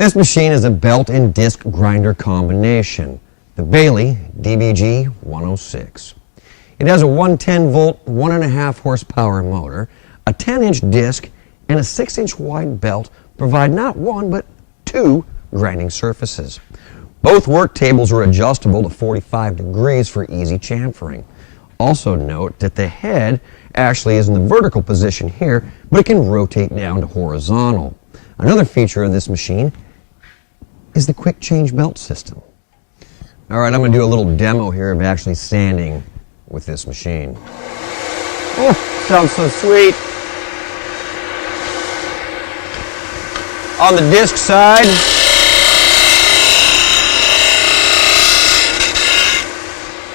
This machine is a belt and disc grinder combination, the Baileigh DBG-106. It has a 110-volt, 1.5 horsepower motor, a 10-inch disc, and a 6-inch wide belt provide not one but two grinding surfaces. Both work tables are adjustable to 45 degrees for easy chamfering. Also note that the head actually is in the vertical position here, but it can rotate down to horizontal. Another feature of this machine is the quick change belt system. All right, I'm going to do a little demo here of actually sanding with this machine. Oh, sounds so sweet. On the disc side,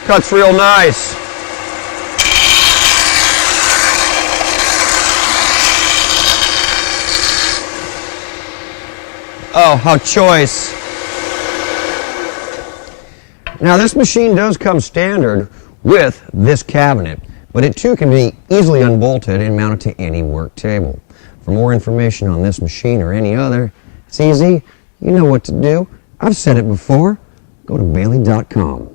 cuts real nice. Oh, how choice. Now this machine does come standard with this cabinet, but it too can be easily unbolted and mounted to any work table. For more information on this machine or any other, it's easy. You know what to do. I've said it before. Go to Baileigh.com.